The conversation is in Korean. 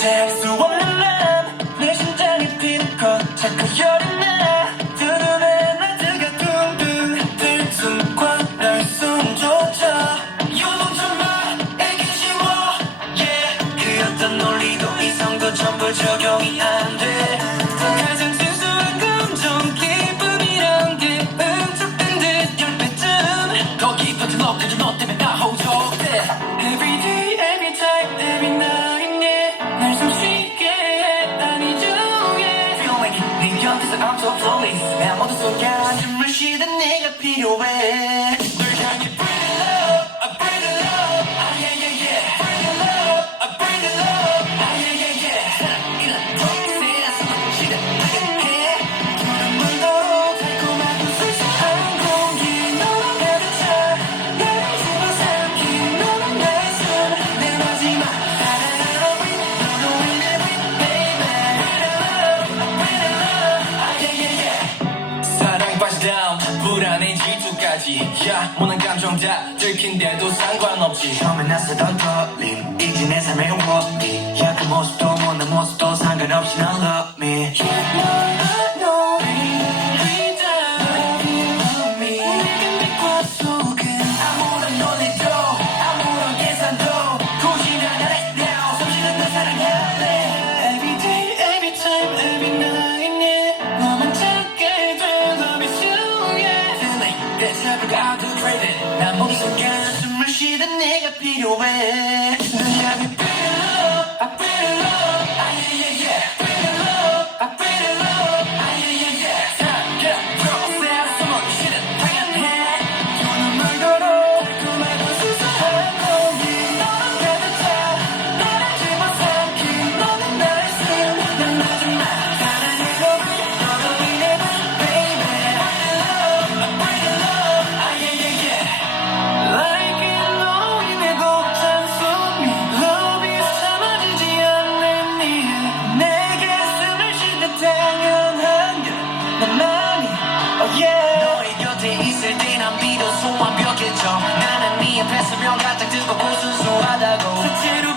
제할수 없는 맘내 심장이 뛰는 것 자꾸 열이 나 두 눈에 나드가 둥둥 들 순간 날 숨조차 요동쳐 나에게 쉬워. Yeah. 그 어떤 논리도 이성도 전부 적용이 안돼. 가장 순수한 감정 기쁨이란 게 응축된 듯 열배쯤. 거기 터진 어깨준 너 때문에 나 I'm so flawless 내 모든 순간 숨을 쉬던 내가 필요해 불안해 질투까지 야 모든 감정 다 들킨데도 상관없지. 처음에 났었던 떨림 이제 내 삶의 원리. 야그 모습도 못난 모습도 상관없이 넌 love me 난 순간 숨을 쉬던 내가 필요해. 널 향해 wanted to